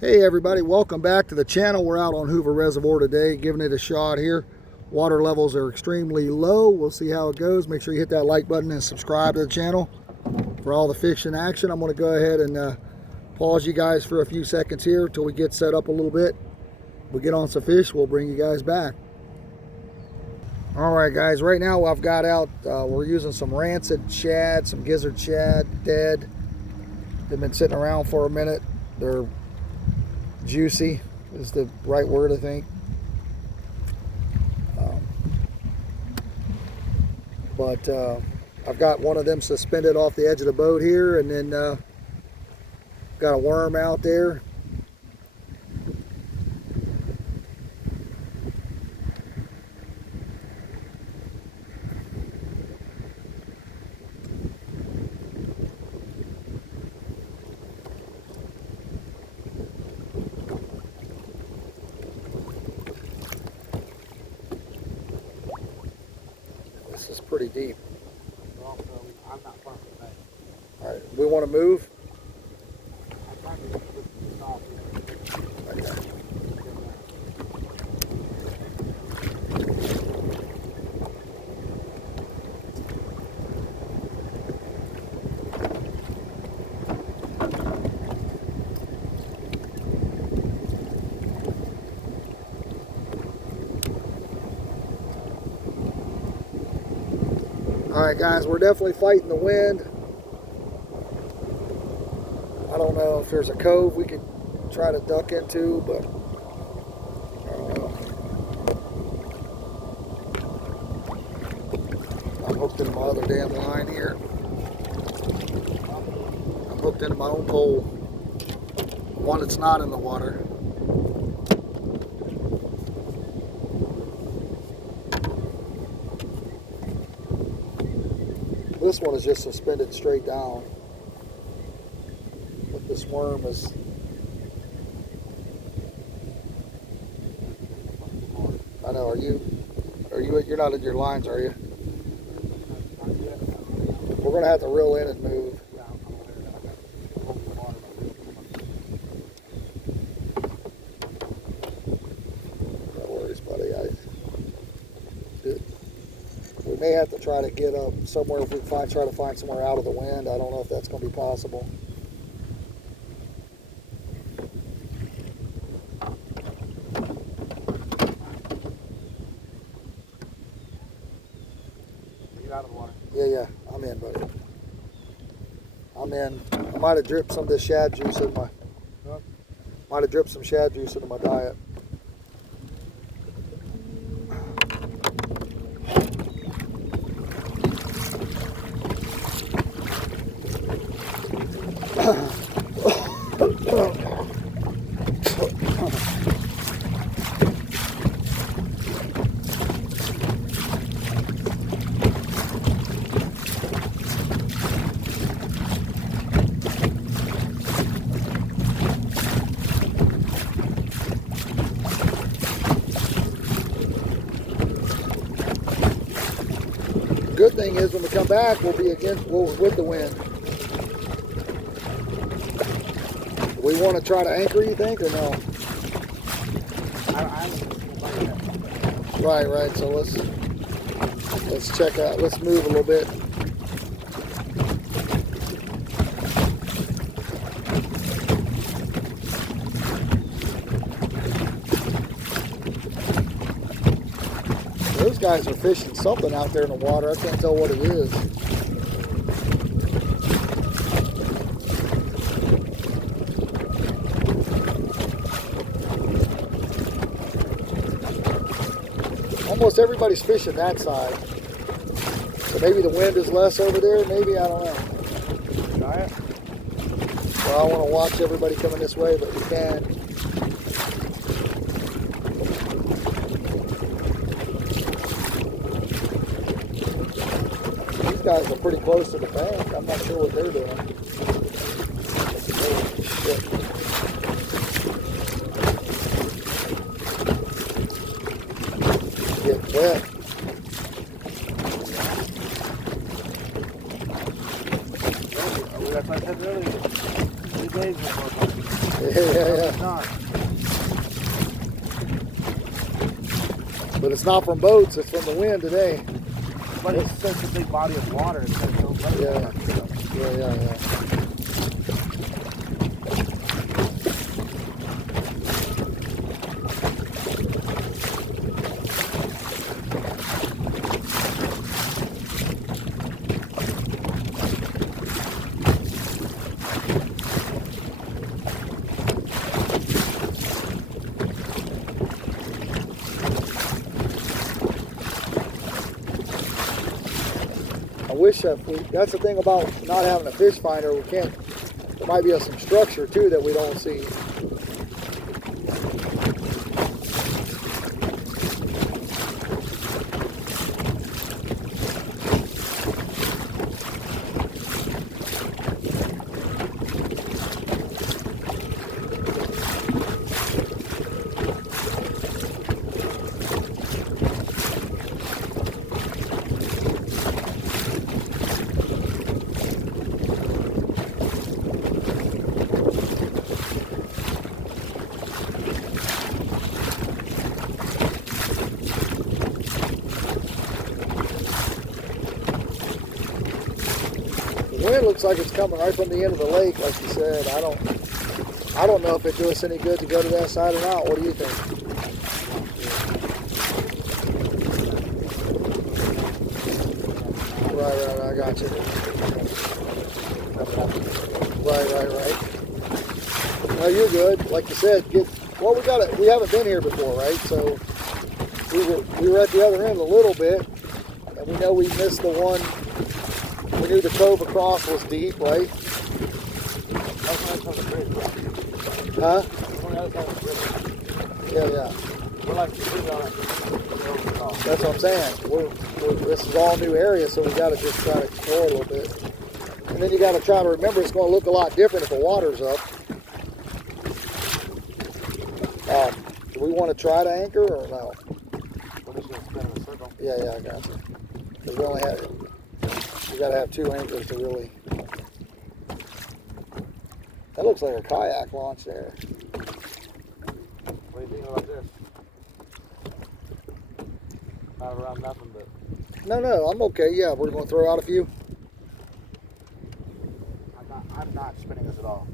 Hey everybody, welcome back to the channel. We're out on Hoover Reservoir today, giving it a shot here. Water levels are extremely low. We'll see how it goes. Make sure you hit that like button and subscribe to the channel for all the fishing action. I'm going to go ahead and pause you guys for a few seconds here until we get set up a little bit. We get on some fish, we'll bring you guys back. All right guys, right now I've got out, we're using some rancid shad, some gizzard shad, dead. They've been sitting around for a minute. They're juicy is the right word, I think. But I've got one of them suspended off the edge of the boat here, and then got a worm out there. This is pretty deep. I'm not far from that. All right, we want to move. Okay. All right, guys, we're definitely fighting the wind. I don't know if there's a cove we could try to duck into, but I don't know. I'm hooked into my other damn line here. I'm hooked into my own pole. One that's not in the water. This one is just suspended straight down. But this worm is... I know, you're not in your lines, are you? We're gonna have to reel in and move. No worries, buddy. We may have to try to get up somewhere if we try to find somewhere out of the wind. I don't know if that's going to be possible. Get out of the water. Yeah, I'm in, buddy. I'm in. I might have dripped some of this shad juice in my... Might have dripped some shad juice into my diet. Good thing is when we come back, we'll be with the wind. Do we want to try to anchor, you think, or no? Right. So let's check out. Let's move a little bit. Those guys are fishing something out there in the water. I can't tell what it is. Almost everybody's fishing that side. So maybe the wind is less over there. Maybe, I don't know. Try it. Well, I want to watch everybody coming this way, but we can. These guys are pretty close to the bank. I'm not sure what they're doing. Oh, shit. Get wet. That's what I said earlier. 3 days before. Yeah. yeah. It's not. But it's not from boats, it's from the wind today. But it's such a big body of water. It's got no boat. Yeah. I wish that's the thing about not having a fish finder. We can't. There might be some structure too that we don't see. The wind looks like it's coming right from the end of the lake, like you said. I don't know if it do us any good to go to that side or not. What do you think? Right. I got you. Right. No, you're good. Like you said, we haven't been here before, right? So we were at the other end a little bit, and we know we missed the one. We knew the cove across was deep, right? That's when I come to the bridge. Huh? On the other side of the bridge. Yeah. We're like sitting on it. That's what I'm saying. This is all new area, so we got to just try to explore a little bit. And then you got to try to remember it's going to look a lot different if the water's up. Do we want to try to anchor or no? We're just going to spin in a circle. Yeah, I got you. Because we only have, you got to have 2 anchors to really. That looks like a kayak launch there. What do you think about this? Not around nothing, but No, I'm okay. Yeah, we're going to throw out a few. I'm not spinning this at all.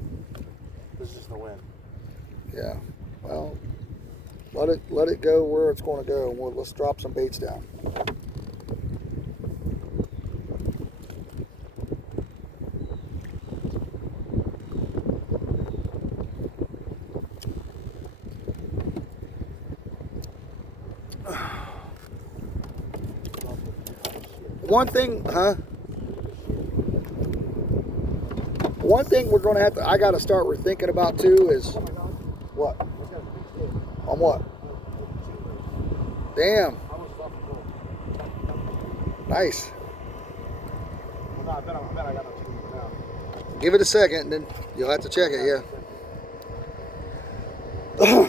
This is just the wind. Yeah. Well, let it go where it's going to go. Let's drop some baits down. One thing, One thing we're going to have to, I got to start thinking about too is, Oh my God. what? This guy's a big stick. On what? Damn. I almost fell from the Nice. Well, no, I bet I got no chicken now. Give it a second, and then you'll have to check it, yeah. All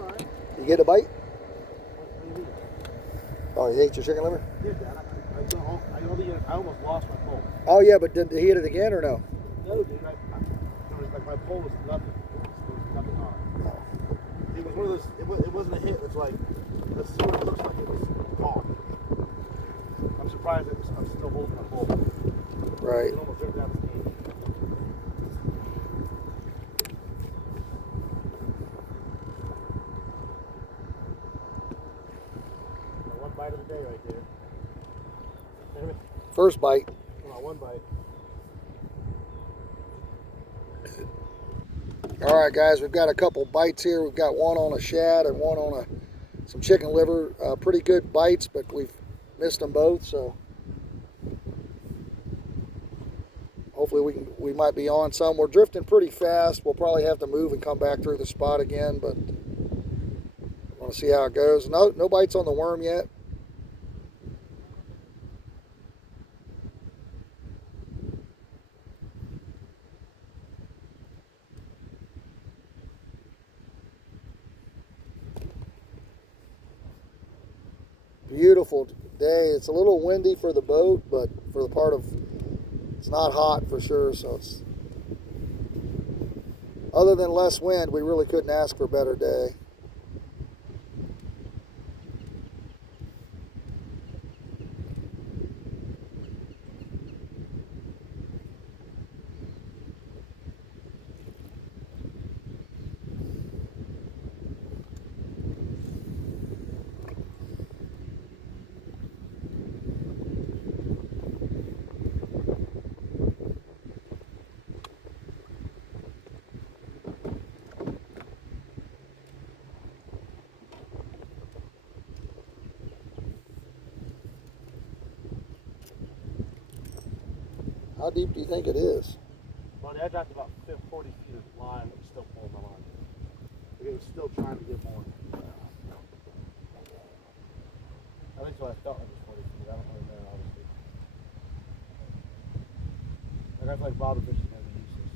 right. You get a bite? What do you mean? Oh, you ate your chicken liver? Did that. I almost lost my pole. Oh, yeah, but did he hit it again or no? No, dude. There was like my pole was nothing. There was nothing on it. It was one of those. It wasn't a hit. It's like the sword looks like it was gone. I'm surprised I'm still holding my pole. Right. It almost ripped out the game. One bite of the day right there. First bite. One bite. All right, guys, we've got a couple bites here. We've got one on a shad and one on some chicken liver. Pretty good bites, but we've missed them both, so hopefully we might be on some. We're drifting pretty fast. We'll probably have to move and come back through the spot again, but I want to see how it goes. No bites on the worm yet. Beautiful day. It's a little windy for the boat, but for the part of, it's not hot for sure, so it's Other than less wind, we really couldn't ask for a better day. How deep do you think it is? Well, I dropped about 40 feet of line that was still pulling my line. Like it was still trying to get more. At least what I felt like it was 40 feet. I don't really know, obviously. Like I feel like bobber fishing is going to be useless.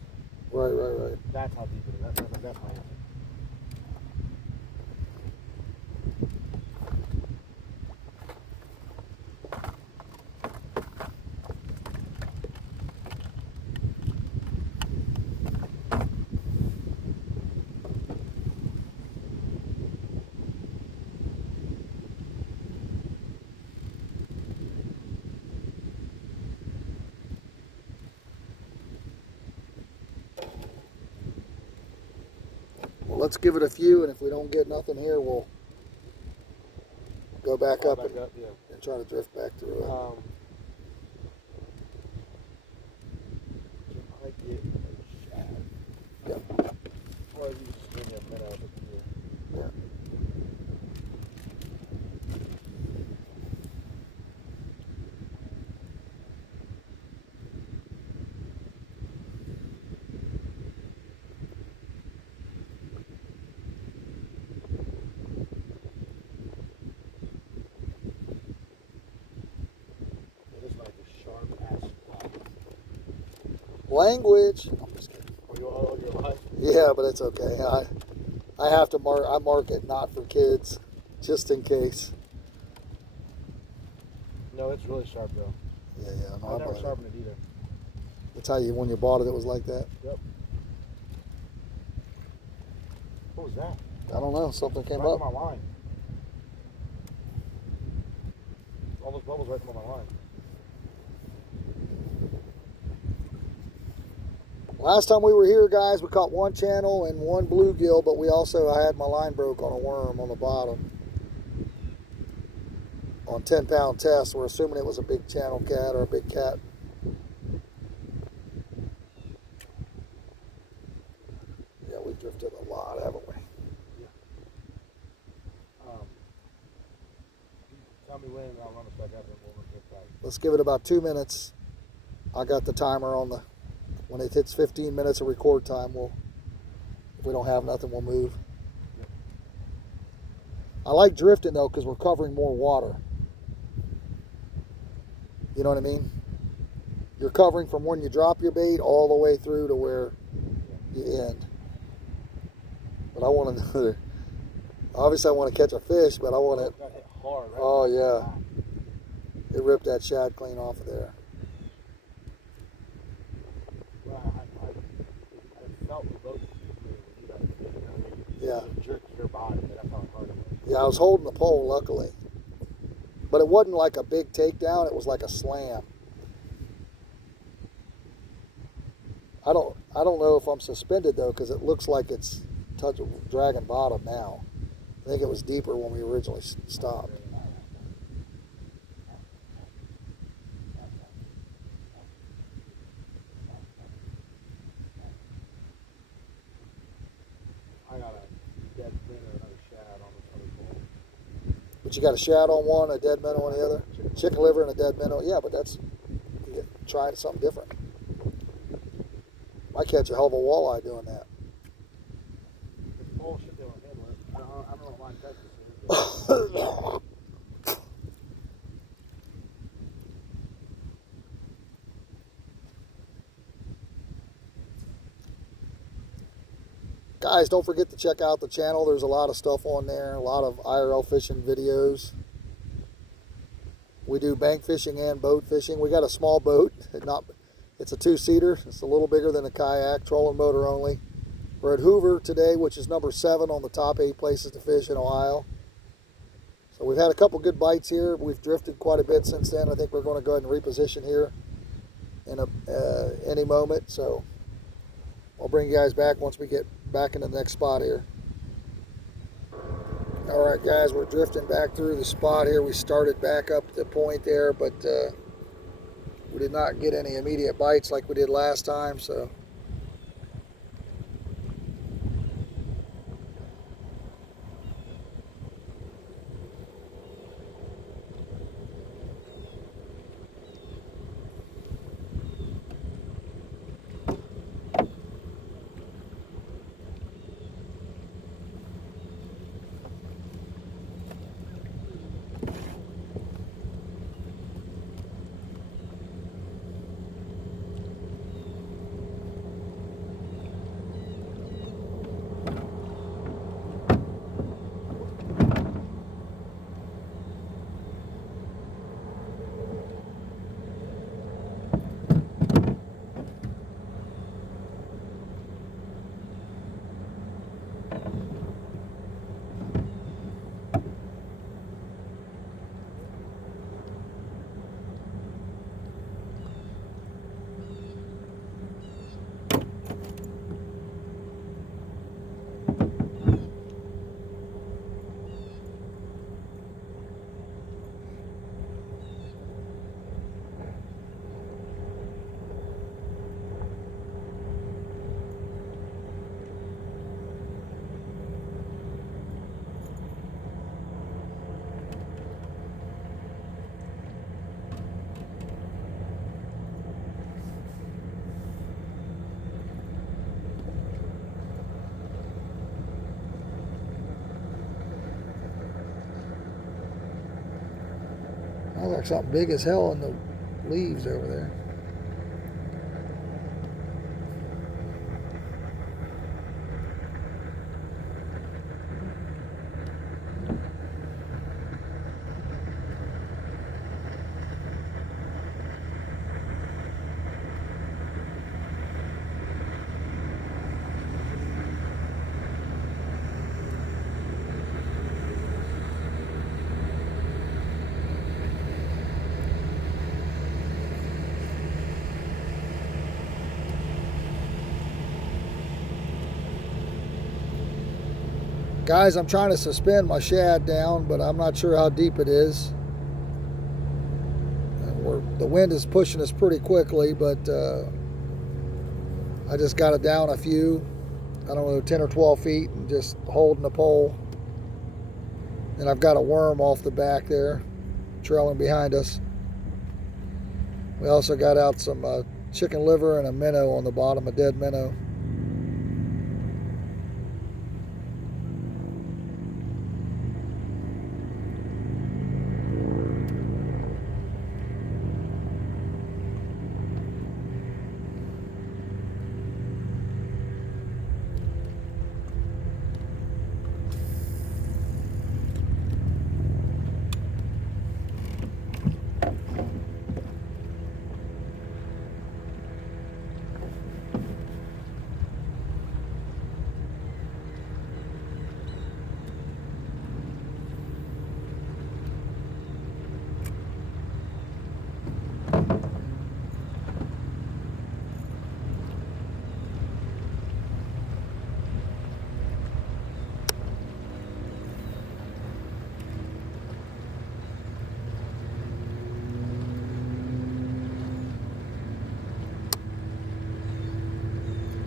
Right. That's how deep it is. That's my answer. Well, let's give it a few, and if we don't get nothing here, we'll go back up, Yeah. and try to drift back through it. I get a shad. Yep. Or you just bring me a minnow up here. Yeah. Language. I'm just kidding. Oh, you're alive? Yeah, but it's okay. I have to mark. I mark it not for kids, just in case. No, it's really sharp though. Yeah. No, I never sharpened it either. That's how you, when you bought it, it was like that. Yep. What was that? I don't know. Something came right up. on my line. All those bubbles right on my line. Last time we were here, guys, we caught one channel and one bluegill, but I had my line broke on a worm on the bottom. On 10-pound test, we're assuming it was a big channel cat or a big cat. Yeah, we drifted a lot, haven't we? Yeah. Tell me when and I'll run us back up and we'll get back. Let's give it about 2 minutes. I got the timer on the... When it hits 15 minutes of record time, if we don't have nothing, we'll move. Yep. I like drifting though, because we're covering more water. You know what I mean? You're covering from when you drop your bait all the way through to where you end. But I want to, obviously I want to catch a fish, but I want it. Got hit hard, right? Oh yeah. It ripped that shad clean off of there. I felt the boat when you guys did it. I mean, Yeah. it jerked your body, but that's how hard it was. Yeah, I was holding the pole, luckily. But it wasn't like a big takedown, it was like a slam. I don't know if I'm suspended though, because it looks like it's dragging bottom now. I think it was deeper when we originally stopped. I got a dead fin and another shad on this other pole. But you got a shad on one, a dead minnow on the other? Chicken liver and a dead minnow? Yeah, but that's trying something different. Might catch a hell of a walleye doing that. The pole should be able to handle it. I don't know what line Texas is. But Guys, don't forget to check out the channel. There's a lot of stuff on there, a lot of IRL fishing videos. We do bank fishing and boat fishing. We got a small boat. It's a two-seater. It's a little bigger than a kayak, trolling motor only. We're at Hoover today, which is number 7 on the top 8 places to fish in Ohio. So we've had a couple good bites here. We've drifted quite a bit since then. I think we're going to go ahead and reposition here in any moment. So I'll bring you guys back once we get back into the next spot here. All right, guys, we're drifting back through the spot here. We started back up the point there, but we did not get any immediate bites like we did last time. So that looks like something big as hell in the leaves over there. Guys, I'm trying to suspend my shad down, but I'm not sure how deep it is. The wind is pushing us pretty quickly, but I just got it down a few, I don't know, 10 or 12 feet, and just holding the pole. And I've got a worm off the back there, trailing behind us. We also got out some chicken liver and a minnow on the bottom, a dead minnow.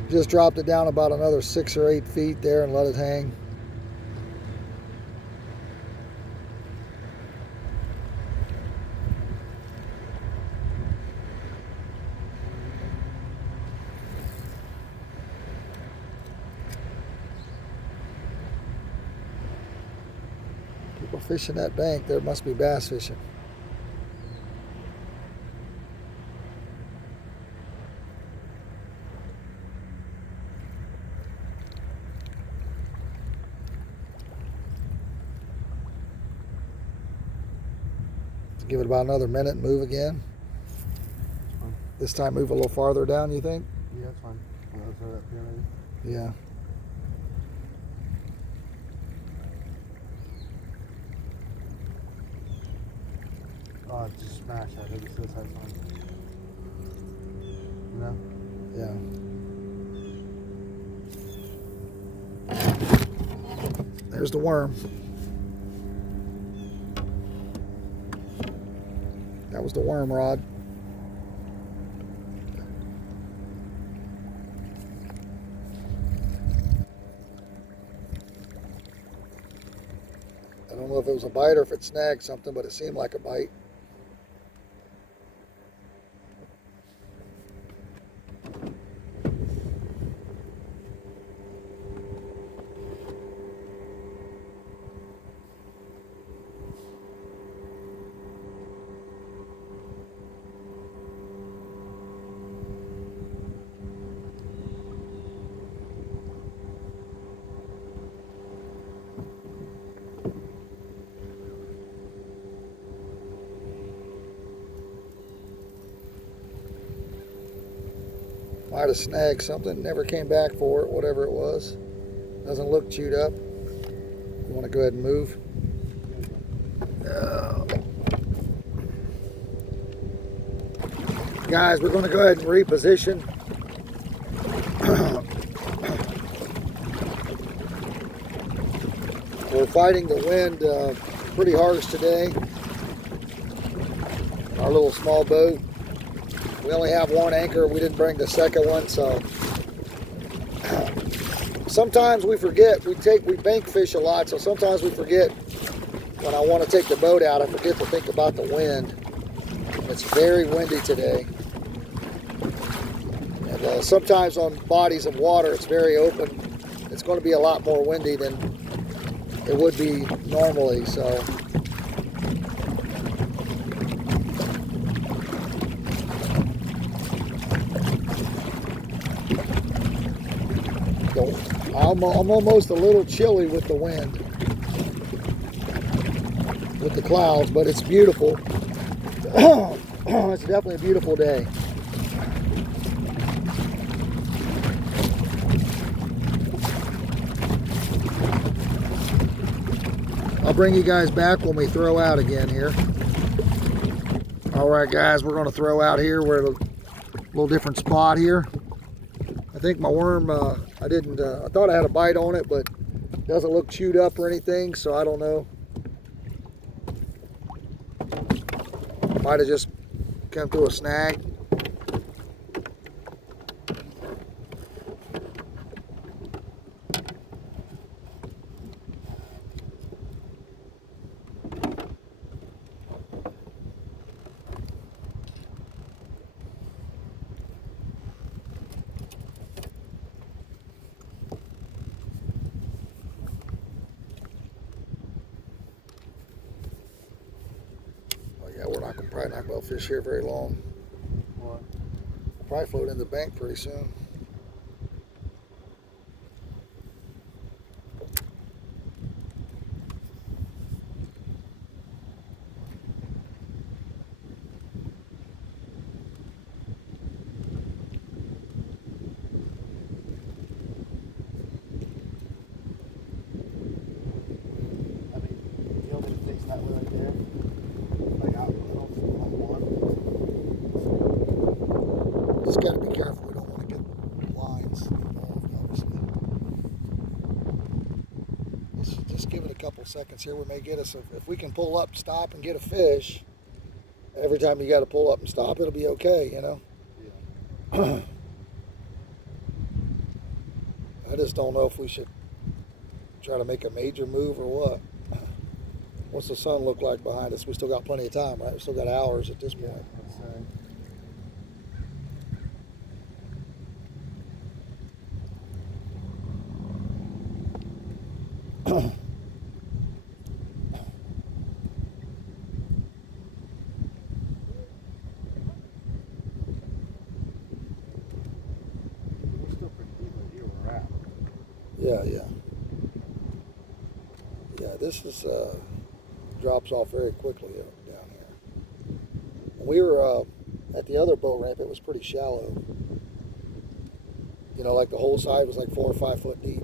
Just dropped it down about another 6 or 8 feet there and let it hang. People fishing that bank, there must be bass fishing. Give it about another minute and move again. This time move a little farther down, you think? Yeah, that's fine. Well, that's right up here, maybe. Yeah. Oh, just smash that. Maybe this has one. No? Yeah. There's the worm. That was the worm rod. I don't know if it was a bite or if it snagged something, but it seemed like a bite. Might have snagged something, never came back for it, whatever it was. Doesn't look chewed up. You want to go ahead and move? Guys, we're going to go ahead and reposition. We're fighting the wind pretty harsh today. Our little small boat. We only have one anchor. We didn't bring the second one, so sometimes we forget. We bank fish a lot, so sometimes we forget. When I want to take the boat out, I forget to think about the wind. It's very windy today. And sometimes on bodies of water, it's very open. It's going to be a lot more windy than it would be normally, so. I'm almost a little chilly with the wind, with the clouds, but it's beautiful. It's definitely a beautiful day. I'll bring you guys back when we throw out again here. All right, guys, we're going to throw out here. We're at a little different spot here. I think my worm, I thought I had a bite on it, but it doesn't look chewed up or anything, so I don't know. Might have just come through a snag. Yeah, we're probably not going to fish here very long. What? Probably float in the bank pretty soon. I mean, you want me to fix that one right there? Like out on one? Just got to be careful. We don't want to get lines involved, obviously. Let's just give it a couple seconds here. We may get us, if we can pull up, stop, and get a fish. Every time you got to pull up and stop, it'll be okay, you know? Yeah. I just don't know if we should try to make a major move or what. What's the sun look like behind us? We still got plenty of time, right? We still got hours at this point. Let's say. We're still pretty deep over here where we're at. Yeah. Yeah, this is drops off very quickly down here. When we were at the other boat ramp, it was pretty shallow. You know, like the whole side was like 4 or 5 foot deep.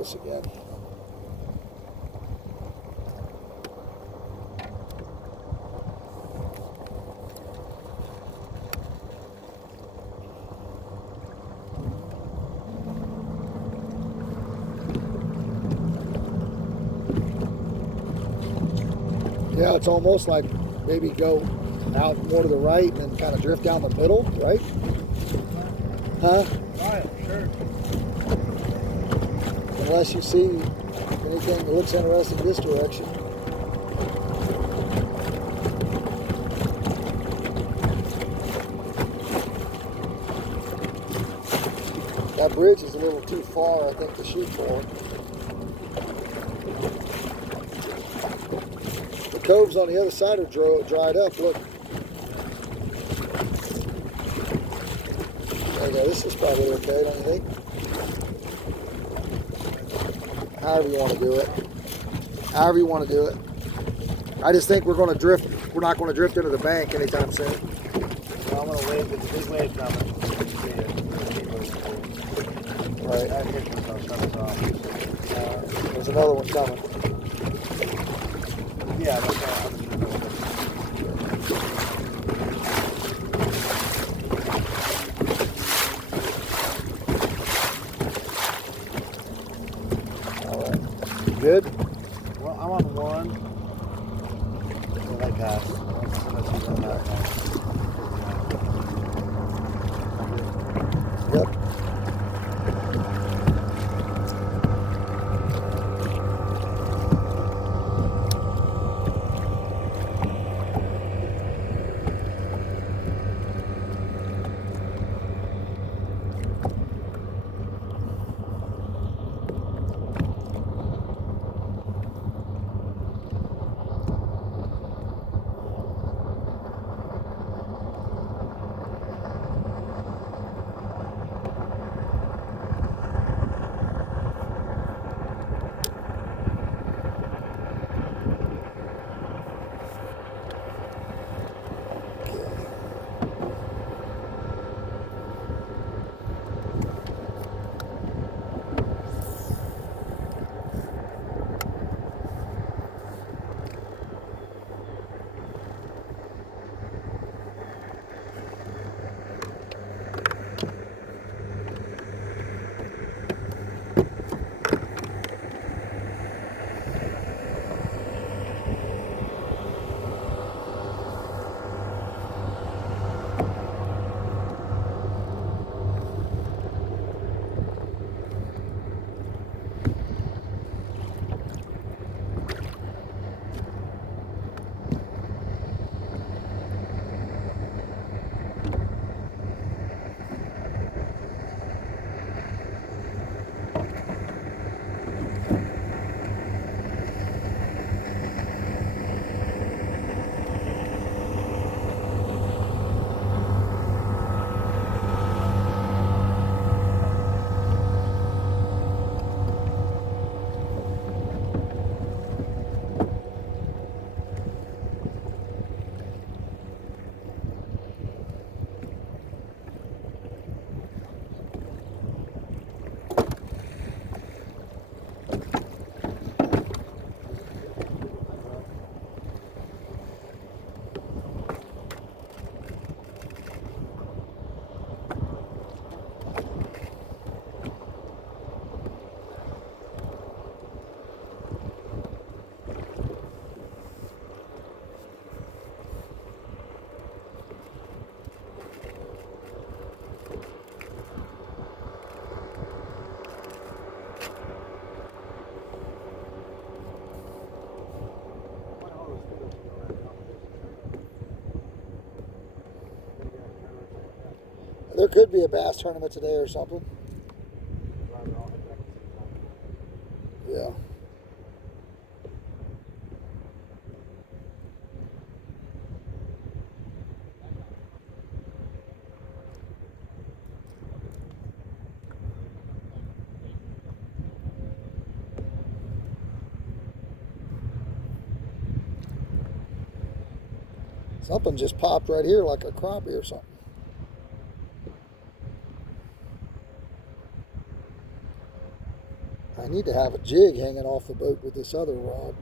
focus again. Yeah, it's almost like maybe go out more to the right and then kind of drift down the middle, right? Huh? Right, sure. Unless you see anything that looks interesting this direction. That bridge is a little too far, I think, to shoot for. The coves on the other side are dried up. Look. There you go. This is probably okay, don't you think? However you want to do it. However you want to do it. I just think we're going to drift. We're not going to drift into the bank anytime soon. Well, I'm going to wave. It's a big wave coming. Right. That hit me, so I'll shut us off. There's another one coming. Yeah, that's right. All right. Good? Well, I'm on one. So that gas. Let's see that. Yep. There could be a bass tournament today or something. Yeah. Something just popped right here like a crappie or something. I need to have a jig hanging off the boat with this other rod.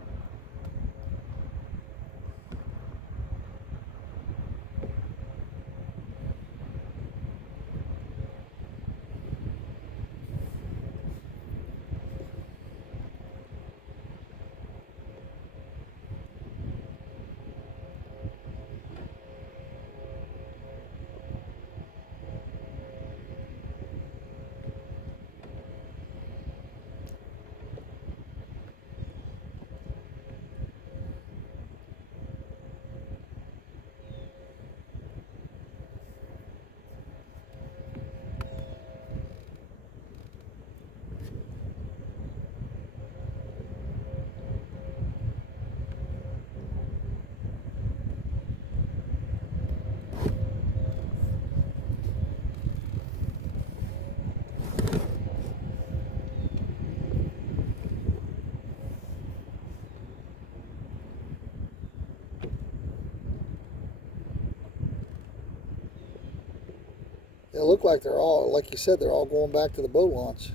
They look like they're all, like you said, they're all going back to the boat launch.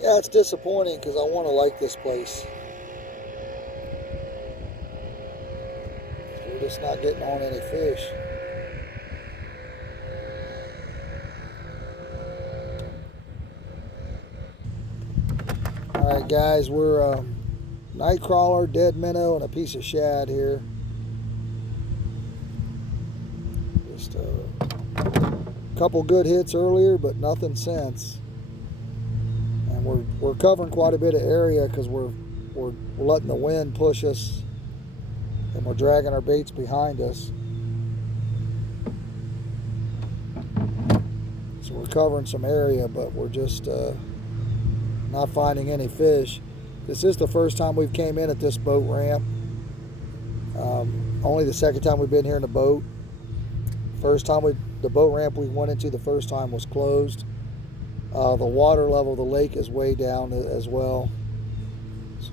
Yeah, it's disappointing because I want to like this place. We're just not getting on any fish. All right, guys, we're night crawler, dead minnow, and a piece of shad here. Just a couple good hits earlier, but nothing since. And we're covering quite a bit of area because we're letting the wind push us, and we're dragging our baits behind us. So we're covering some area, but we're just not finding any fish. This is the first time we've came in at this boat ramp. Only the second time we've been here in the boat. First time the boat ramp we went into the first time was closed. The water level of the lake is way down as well. So.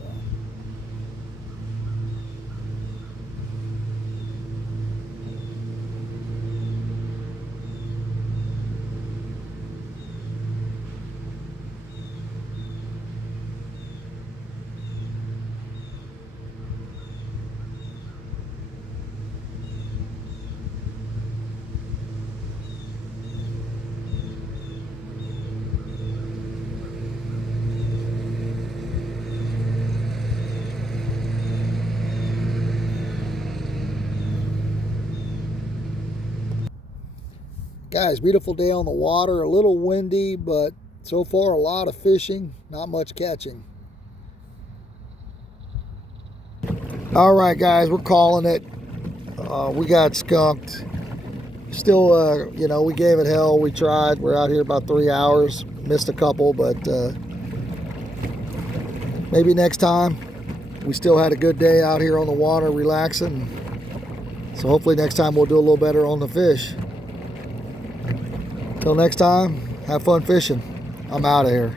Guys, beautiful day on the water. A little windy, but so far a lot of fishing, not much catching. All right, guys, we're calling it. We got skunked. Still, you know, we gave it hell. We tried. We're out here about 3 hours. Missed a couple, but maybe next time. We still had a good day out here on the water relaxing. So hopefully next time we'll do a little better on the fish. Till next time, have fun fishing. I'm out of here.